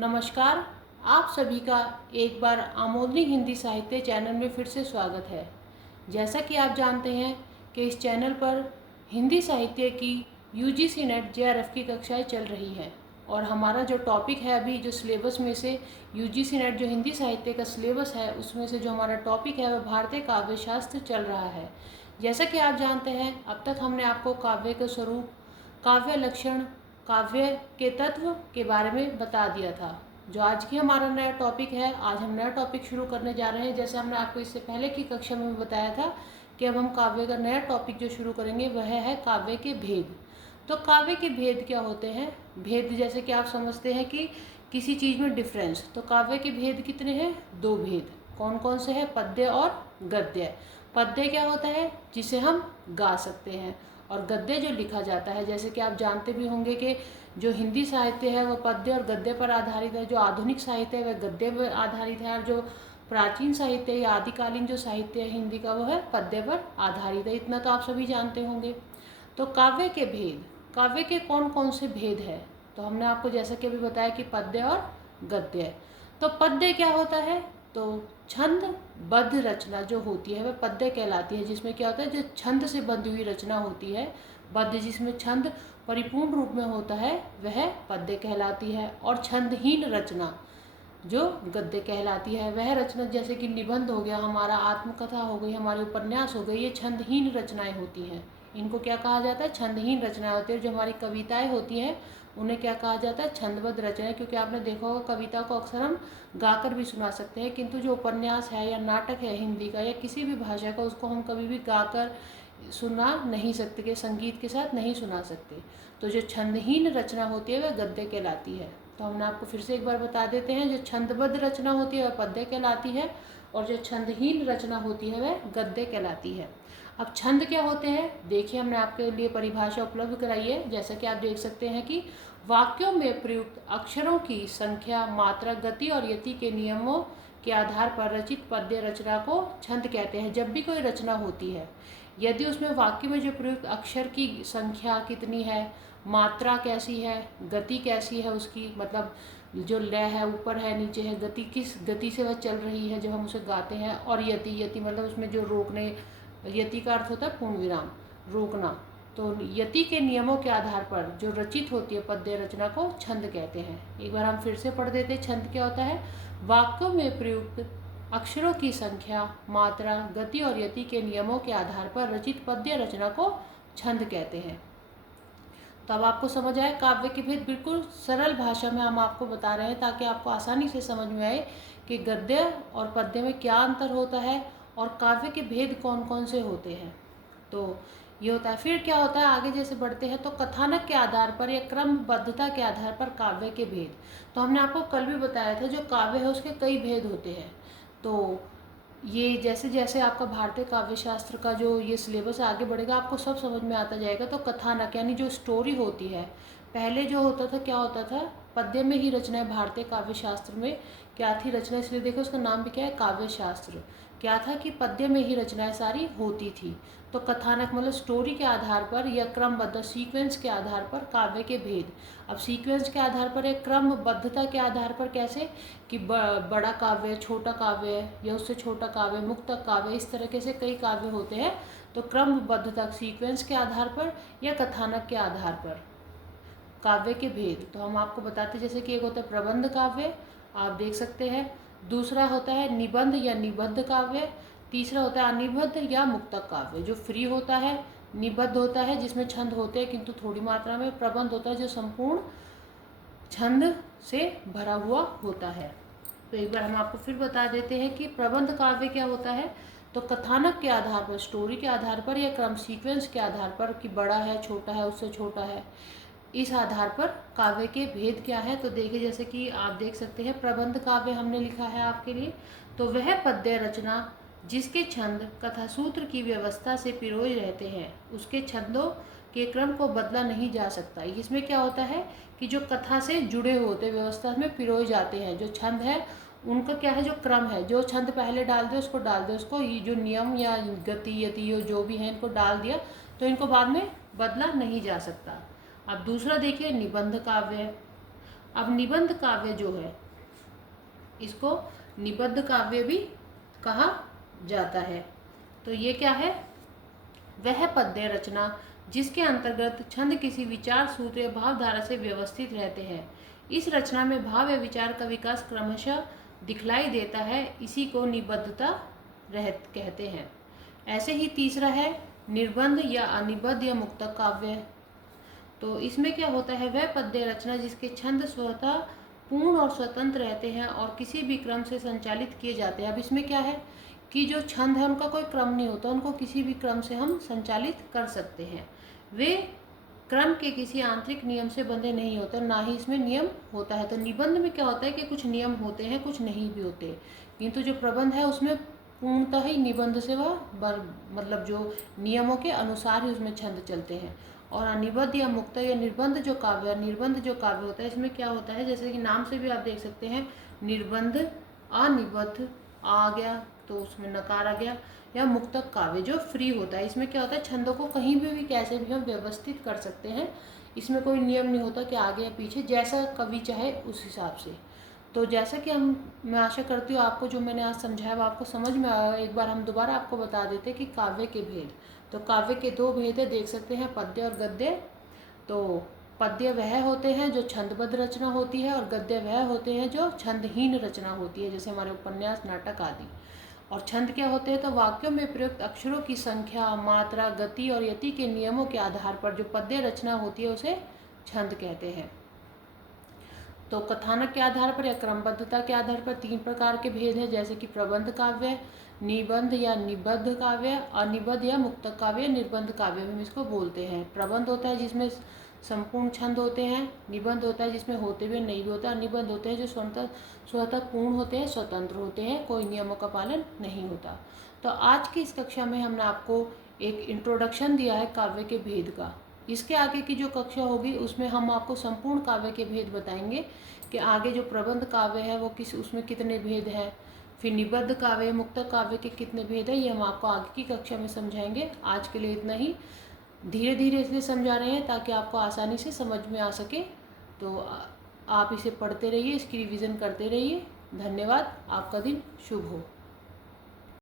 नमस्कार। आप सभी का एक बार आमोदनी हिंदी साहित्य चैनल में फिर से स्वागत है। जैसा कि आप जानते हैं कि इस चैनल पर हिंदी साहित्य की यूजीसी नेट जेआरएफ की कक्षाएं चल रही हैं और हमारा जो टॉपिक है अभी जो सिलेबस में से यूजीसी नेट जो हिंदी साहित्य का सिलेबस है उसमें से जो हमारा टॉपिक है वह भारतीय काव्य शास्त्र चल रहा है। जैसा कि आप जानते हैं अब तक हमने आपको काव्य के स्वरूप, काव्य लक्षण, काव्य के तत्व के बारे में बता दिया था। जो आज की हमारा नया टॉपिक है, आज हम नया टॉपिक शुरू करने जा रहे हैं। जैसे हमने आपको इससे पहले की कक्षा में बताया था कि अब हम काव्य का नया टॉपिक जो शुरू करेंगे वह है काव्य के भेद। तो काव्य के भेद क्या होते हैं? भेद जैसे कि आप समझते हैं कि किसी चीज़ में डिफरेंस, तो काव्य के भेद कितने हैं? दो भेद। कौन कौन से हैं? पद्य और गद्य। पद्य क्या होता है? जिसे हम गा सकते हैं, और गद्य जो लिखा जाता है, जैसे कि आप जानते भी होंगे कि जो हिंदी साहित्य है वह पद्य और गद्य पर आधारित है, जो आधुनिक साहित्य है वह गद्य पर आधारित है, और जो प्राचीन साहित्य या आदिकालीन जो साहित्य है हिंदी का वह है पद्य पर आधारित है। इतना तो आप सभी जानते होंगे। तो काव्य के भेद, काव्य के कौन कौन से भेद है? तो हमने आपको जैसा कि अभी बताया कि पद्य और गद्य। तो पद्य क्या होता है? तो छंदबद्ध रचना जो होती है वह पद्य कहलाती है, जिसमें क्या होता है, जो छंद से बंधी हुई रचना होती है। पद्य जिसमें छंद परिपूर्ण रूप में होता है वह पद्य कहलाती है। और छंदहीन रचना जो गद्य कहलाती है। वह रचना जैसे कि निबंध हो गया, हमारा आत्मकथा हो गई, हमारे उपन्यास हो गए, ये छंदहीन रचनाएं होती हैं। इनको क्या कहा जाता है? छंदहीन रचनाएं होती है। जो हमारी कविताएं होती हैं उन्हें क्या कहा जाता है? छंदबद्ध रचनाएं। क्योंकि आपने देखा होगा कविता को अक्सर हम गाकर भी सुना सकते हैं, किंतु जो उपन्यास है या नाटक है हिंदी का या किसी भी भाषा का, उसको हम कभी भी गाकर सुना नहीं सकते, कि संगीत के साथ नहीं सुना सकते। तो जो छंदहीन रचना होती है वह गद्य कहलाती है। तो हमने आपको फिर से एक बार बता देते हैं, जो छंदबद्ध रचना होती है वह पद्य कहलाती है, और जो छंदहीन रचना होती है वह गद्य कहलाती है। अब छंद क्या होते हैं? देखिए, हमने आपके लिए परिभाषा उपलब्ध कराई है। जैसा कि आप देख सकते हैं कि वाक्यों में प्रयुक्त अक्षरों की संख्या, मात्रा, गति और यति के नियमों के आधार पर रचित पद्य रचना को छंद कहते हैं। जब भी कोई रचना होती है, यदि उसमें वाक्य में जो प्रयुक्त अक्षर की संख्या कितनी है, मात्रा कैसी है, गति कैसी है उसकी, मतलब जो लय है ऊपर है नीचे है, गति किस गति से वह चल रही है जब हम उसे गाते हैं, और यति, यति मतलब उसमें जो रोकने, यति का अर्थ होता है पूर्ण विराम, रोकना। तो यति के नियमों के आधार पर जो रचित होती है पद्य रचना को छंद कहते हैं। एक बार हम फिर से पढ़ देते हैं। छंद क्या होता है? वाक्यों में प्रयुक्त अक्षरों की संख्या, मात्रा, गति और यति के नियमों के आधार पर रचित पद्य रचना को छंद कहते हैं। तो अब आपको समझ आए काव्य के भेद। बिल्कुल सरल भाषा में हम आपको बता रहे हैं ताकि आपको आसानी से समझ में आए कि गद्य और पद्य में क्या अंतर होता है और काव्य के भेद कौन कौन से होते हैं। तो ये होता है। फिर क्या होता है, आगे जैसे बढ़ते हैं तो कथानक के आधार पर या क्रमबद्धता के आधार पर काव्य के भेद। तो हमने आपको कल भी बताया था जो काव्य है उसके कई भेद होते हैं। तो ये जैसे जैसे आपका भारतीय काव्य शास्त्र का जो ये सिलेबस आगे बढ़ेगा आपको सब समझ में आता जाएगा। तो कथानक यानी जो स्टोरी होती है, पहले जो होता था क्या होता था, पद्य में ही रचनाएं। भारतीय काव्य शास्त्र में क्या थी रचना, इसलिए देखो उसका नाम भी क्या है, काव्य शास्त्र। क्या था कि पद्य में ही रचनाएं सारी होती थी। तो कथानक मतलब स्टोरी के आधार पर या क्रमबद्ध सीक्वेंस के आधार पर काव्य के भेद। अब सीक्वेंस के आधार पर एक क्रमबद्धता के आधार पर कैसे कि बड़ा काव्य, छोटा काव्य या उससे छोटा काव्य, मुक्तक काव्य, इस तरीके से कई काव्य होते हैं। तो क्रमबद्धता सीक्वेंस के आधार पर या कथानक के आधार पर काव्य के भेद। तो हम आपको बताते हैं, जैसे कि एक होता है प्रबंध काव्य, आप देख सकते हैं। दूसरा होता है निबंध या निबद्ध काव्य। तीसरा होता है अनिबद्ध या मुक्तक काव्य, जो फ्री होता है। निबद्ध होता है जिसमें छंद होते हैं किंतु थोड़ी मात्रा में। प्रबंध होता है जो संपूर्ण छंद से भरा हुआ होता है। तो एक बार हम आपको फिर बता देते हैं कि प्रबंध काव्य क्या होता है। तो कथानक के आधार पर, स्टोरी के आधार पर या क्रम सीक्वेंस के आधार पर कि बड़ा है, छोटा है, उससे छोटा है, इस आधार पर काव्य के भेद क्या है। तो देखिए, जैसे कि आप देख सकते हैं प्रबंध काव्य हमने लिखा है आपके लिए। तो वह पद्य रचना जिसके छंद कथा सूत्र की व्यवस्था से पिरोए रहते हैं, उसके छंदों के क्रम को बदला नहीं जा सकता। इसमें क्या होता है कि जो कथा से जुड़े होते, व्यवस्था में पिरोए जाते हैं, जो छंद है उनका क्या है, जो क्रम है, जो छंद पहले डाल दे उसको डाल दे, उसको ये जो नियम या गति यति जो भी है इनको डाल दिया तो इनको बाद में बदला नहीं जा सकता। अब दूसरा देखिए निबंध काव्य। अब निबंध काव्य जो है, इसको निबद्ध काव्य भी कहा जाता है। तो ये क्या है? वह पद्य रचना जिसके अंतर्गत छंद किसी विचार सूत्र या भावधारा से व्यवस्थित रहते हैं। इस रचना में भाव या विचार का विकास क्रमशः दिखलाई देता है, इसी को निबद्धता कहते हैं। ऐसे ही तीसरा है निर्बंध या अनिबद्ध या मुक्तक काव्य। तो इसमें क्या होता है? वह पद्य रचना जिसके छंद स्वतः पूर्ण और स्वतंत्र रहते हैं और किसी भी क्रम से संचालित किए जाते हैं। अब इसमें क्या है कि जो छंद है उनका कोई क्रम नहीं होता, उनको किसी भी क्रम से हम संचालित कर सकते हैं। वे क्रम के किसी आंतरिक नियम से बंधे नहीं होते, ना ही इसमें नियम होता है। तो निबंध में क्या होता है कि कुछ नियम होते हैं, कुछ नहीं भी होते, किंतु जो प्रबंध है उसमें पूर्णतः ही निबंध से वह मतलब जो नियमों के अनुसार ही उसमें छंद चलते हैं। और अनिबद्ध या मुक्त या निर्बंध जो काव्य, निर्बंध जो काव्य होता है, इसमें क्या होता है, जैसे कि नाम से भी आप देख सकते हैं, निर्बंध, अनिबद्ध आ गया तो उसमें नकार आ गया, या मुक्तक काव्य जो फ्री होता है। इसमें क्या होता है, छंदों को कहीं भी कैसे भी हम व्यवस्थित कर सकते हैं, इसमें कोई नियम नहीं होता कि आगे या पीछे, जैसा कवि चाहे उस हिसाब से। तो जैसा कि मैं आशा करती हूँ आपको जो मैंने आज समझाया वो आपको समझ में आया। एक बार हम दोबारा आपको बता देते कि काव्य के भेद। तो काव्य के दो भेद है, देख सकते हैं, पद्य और गद्य। तो पद्य वह होते हैं जो छंदबद्ध रचना होती है, और गद्य वह होते हैं जो छंदहीन रचना होती है, जैसे हमारे उपन्यास, नाटक आदि। और छंद क्या होते हैं? तो वाक्यों में प्रयुक्त अक्षरों की संख्या, मात्रा, गति और यति के नियमों के आधार पर जो पद्य रचना होती है उसे छंद कहते हैं। तो कथानक के आधार पर या क्रमबद्धता के आधार पर तीन प्रकार के भेद हैं, जैसे कि प्रबंध काव्य, निबंध या निबद्ध काव्य, अनिबद्ध या मुक्तक काव्य, निर्बंध काव्य हम इसको बोलते हैं। प्रबंध होता है जिसमें संपूर्ण छंद होते हैं, निबंध होता है जिसमें होते हुए नहीं भी होता, अनिबद्ध होते हैं जो स्वतः पूर्ण होते हैं, स्वतंत्र होते हैं, कोई नियमों का पालन नहीं होता। तो आज की इस कक्षा में हमने आपको एक इंट्रोडक्शन दिया है काव्य के भेद का। इसके आगे की जो कक्षा होगी उसमें हम आपको संपूर्ण काव्य के भेद बताएंगे कि आगे जो प्रबंध काव्य है वो उसमें कितने भेद हैं, फिर निबद्ध काव्य, मुक्तक काव्य के कितने भेद हैं, ये हम आपको आगे की कक्षा में समझाएंगे। आज के लिए इतना ही। धीरे धीरे इसलिए समझा रहे हैं ताकि आपको आसानी से समझ में आ सके। तो आप इसे पढ़ते रहिए, इसकी रिवीजन करते रहिए। धन्यवाद। आपका दिन शुभ हो।